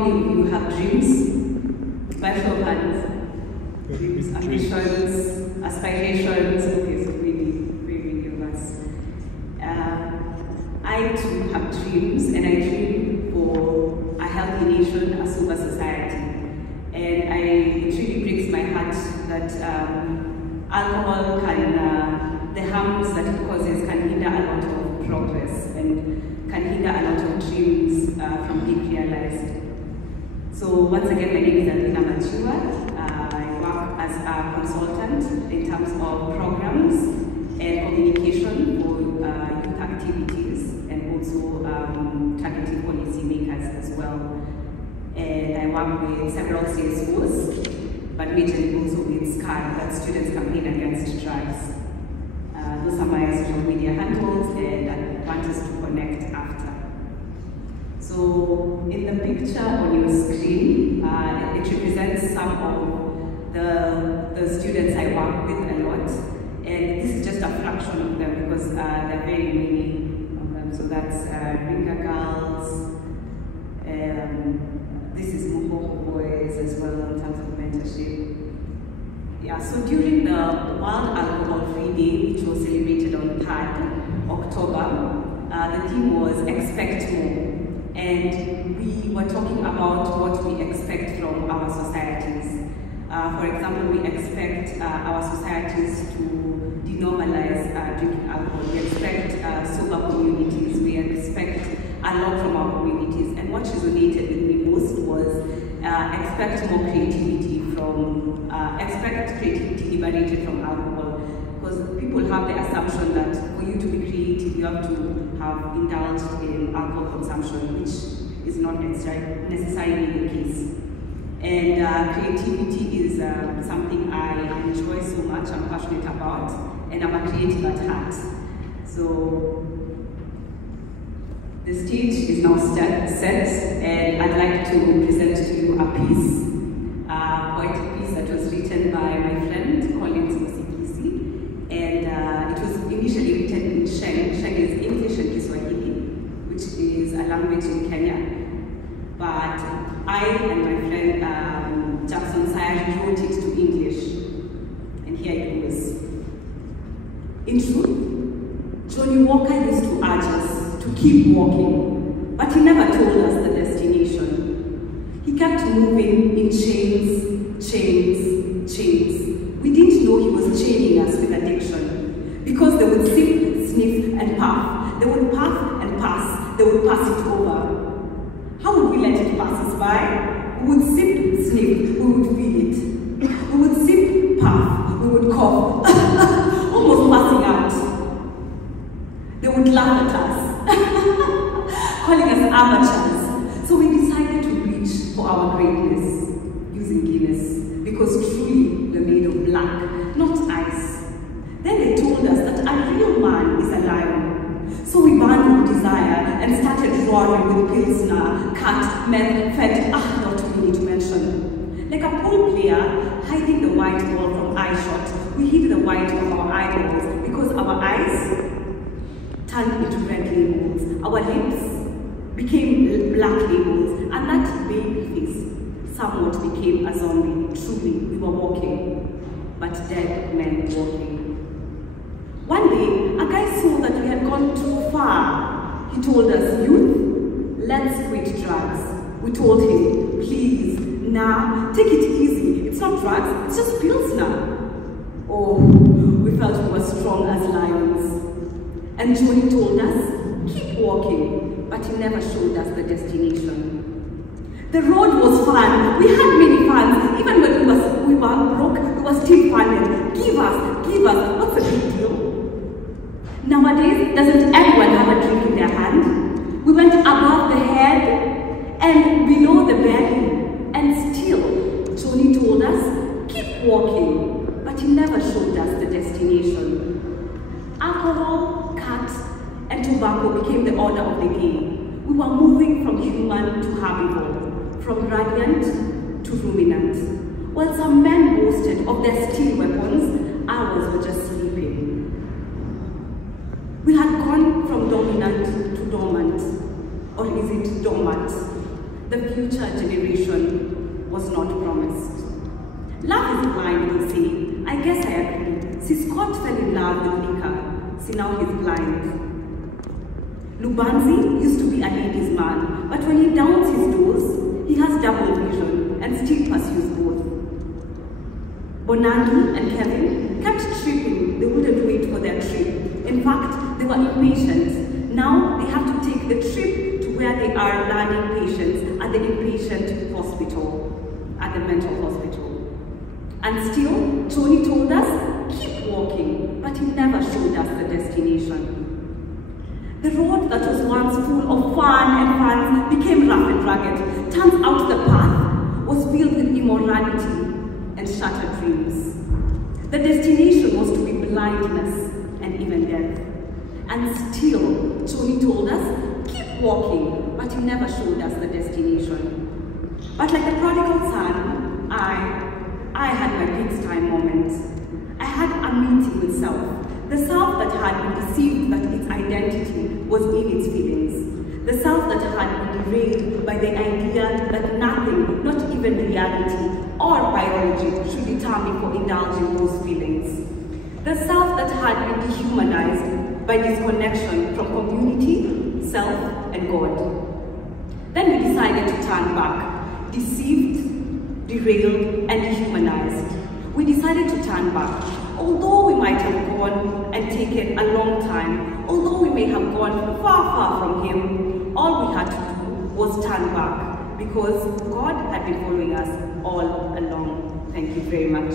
many of you have dreams? By show of hands. Dreams, ambitions, aspirations. Okay, so many of us. I too have dreams, and I dream for a healthy nation, a sober society. And it really breaks my heart that alcohol can, the harms that it causes can hinder a lot of progress and can hinder a lot of dreams from being realized. So once again, my name is Elvina Majiwa. I work as a consultant in terms of programs and communication for youth activities and also targeting policy makers as well. And I work with several CSOs, but majorly also with SCAD, that's Students Campaign Against Drugs. Those are my social media handles, and I want us to connect after. So in the picture on your screen, it represents some of the students I work with a lot. And this is just a fraction of them because there are very many of them. So that's Ringa Girls, this is Muhoho Boys as well in terms of mentorship. Yeah, so during the World Alcohol Free Day, which was celebrated on 3rd October, the theme was Expect More. And we were talking about what we expect from our societies. For example, we expect our societies to denormalize drinking alcohol. We expect sober communities. We expect a lot from our communities. And what resonated with me most was expect more creativity from, expect creativity liberated from alcohol. Because people have the assumption that for you to be creative, you have to have indulged in alcohol consumption, which is not necessarily the case. And creativity is something I enjoy so much, I'm passionate about, and I'm a creative at heart. So the stage is now set, and I'd like to present to you a piece, a poetic piece that was written by my friend, Collins Musikisi, and it was initially written in Sheng. Sheng is English and Kiswahili, which is a language in Kenya. But I and my friend Jackson Sayari wrote it to English, and here it goes. In truth, Johnny Walker used to urge us to keep walking, but he never told us the destination. He kept moving in chains, chains, chains. We didn't know he was chaining us with addiction, because they would sip, sniff, and puff. They would puff and pass. They would pass it over. How would we let it pass us by? We would sip, sniff, we would feel it. We would sip, puff, we would cough, almost passing out. They would laugh at us, calling us amateurs. So we decided to reach for our greatness using Guinness, because truly we're made of black, not ice. Then they told us that a real man is a lion. So we burned with desire and started roaring with Pilsner, cat, meth, fed, not too many to mention. Like a pool player hiding the white ball from eye shot, we hid the white of our eyeballs because our eyes turned into red labels. Our lips became black labels, and that baby face somewhat became a zombie. Truly, we were walking, but dead men walking. One day, a guy saw that we had gone too far. He told us, youth, let's quit drugs. We told him, please, nah, take it easy. It's not drugs, it's just Pilsner. Oh, we felt we were strong as lions. And Johnny told us, keep walking, but he never showed us the destination. The road was fun. We had many fans. Even when we were broke, we were still funded. Give us, what's the big deal? Nowadays, doesn't everyone have a drink in their hand? We went above the head and below the belly, and still, Johnny told us, keep walking, but he never showed us the destination. Alcohol, cat, and tobacco became the order of the game. We were moving from human to herbivore, from radiant to ruminant. While some men boasted of their steel weapons, ours were just sleeping. We had gone from dominant to dormant, or is it dormant? the future generation was not promised. Love is blind, they say. I guess I agree. See, Scott fell in love with liquor. See, now he's blind. Lubanzi used to be a ladies' man, but when he downs his doors, he has double vision and still pursues both. Bonangi and Kevin kept tripping. They wouldn't wait for their trip. In fact, they were impatient. Now they have to take the trip to where they are learning patients at the inpatient hospital, at the mental hospital. And still, Tony told us, keep walking, but he never showed us the destination. The road that was once full of fun and fun became rough and rugged. Turns out the path was filled with immorality and shattered dreams. The destination was to be blindness and even death. And still, Tony told us, keep walking, but he never showed us the destination. But like the prodigal son, I had my big time moment. I had a meeting with self. The self that had been deceived that its identity was in its feelings. The self that had been derailed by the idea that nothing, not even reality or biology, should deter me for indulging those feelings. The self that had been dehumanized by disconnection from community, self, and God. Then we decided to turn back, deceived, derailed, and dehumanized. We decided to turn back. Although we might have gone and taken a long time, although we may have gone far, far from Him, all we had to do was turn back because God had been following us all along. Thank you very much.